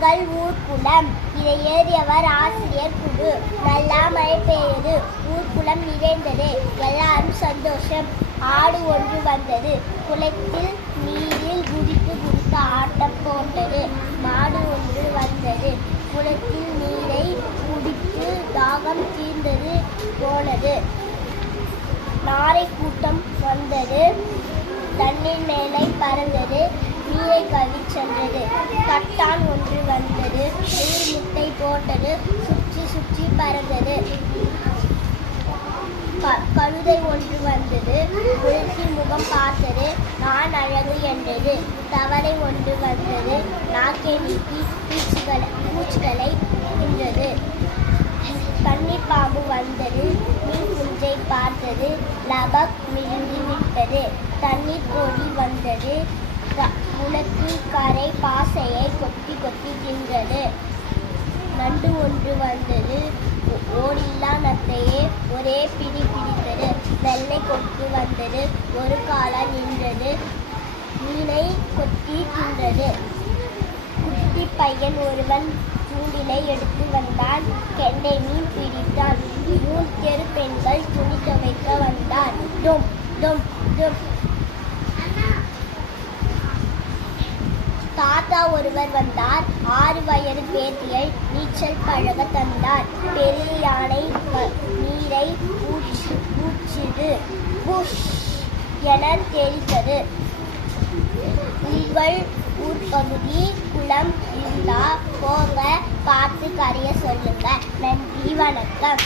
எங்கள் ஊர் குளம் இதை ஏறியவர் ஆசிரியர் குழு. நல்லா மழை பெய்யது ஊர் குளம் நிறைந்தது. எல்லாரும் சந்தோஷம். ஆடு ஒன்று வந்தது. குளத்தில் நீரில் குதித்து குதித்து ஆட்டம் போன்றது மாடு ஒன்று வந்தது. குளத்தில் நீரை குடித்து தாகம் தீர்ந்தது போனது நாரை கூட்டம் வந்தது. தண்ணீர் மேலே பறந்தது. நீரை கவி சென்றது தட்டான் ஒன்று வந்தது நீர் முட்டை போட்டது சுற்றி சுற்றி பறந்தது. க- கழுதை ஒன்று வந்தது. குளிர்ச்சி முகம் பார்த்தது. நான் அழகு என்றது. தவளை ஒன்று வந்தது. நாக்கை நீட்டி பூச்சிகளை பூச்சிகளை தின்றது. தண்ணீர் பாம்பு வந்தது. மீன் குஞ்சை பார்த்தது. லபக் மிகுந்து விட்டது. தண்ணீர் கோழி வந்தது. உனக்கு கரை பாசையை கொத்தி கொத்தி தின்றது. கொண்டு வந்தது. ஓ- ஓடில்லா நத்தையே ஒரே பிடி பிடித்தது. வெள்ளை கொக்கு வந்தது. ஒரு காலம் நின்றது. மீனை கொத்தி தின்றது. குட்டி பையன் ஒருவன் தூண்டிலை எடுத்து வந்தான். கெண்டை மீன் பிடித்தான். மூணு தெரு பெண்கள் துணி துவைக்க வந்தார் டும் டும் டும். தாத்தா ஒருவர் வந்தார். ஆறு வயது பேத்தியை நீச்சல் பழக தந்தார். பெரிய யானை நீரை ஊற்றி புஷ் என தெரிந்தது. உங்கள் ஊர் குளம் இருந்தா போக பார்த்து கரைய சொல்லுங்க. நன்றி வணக்கம்.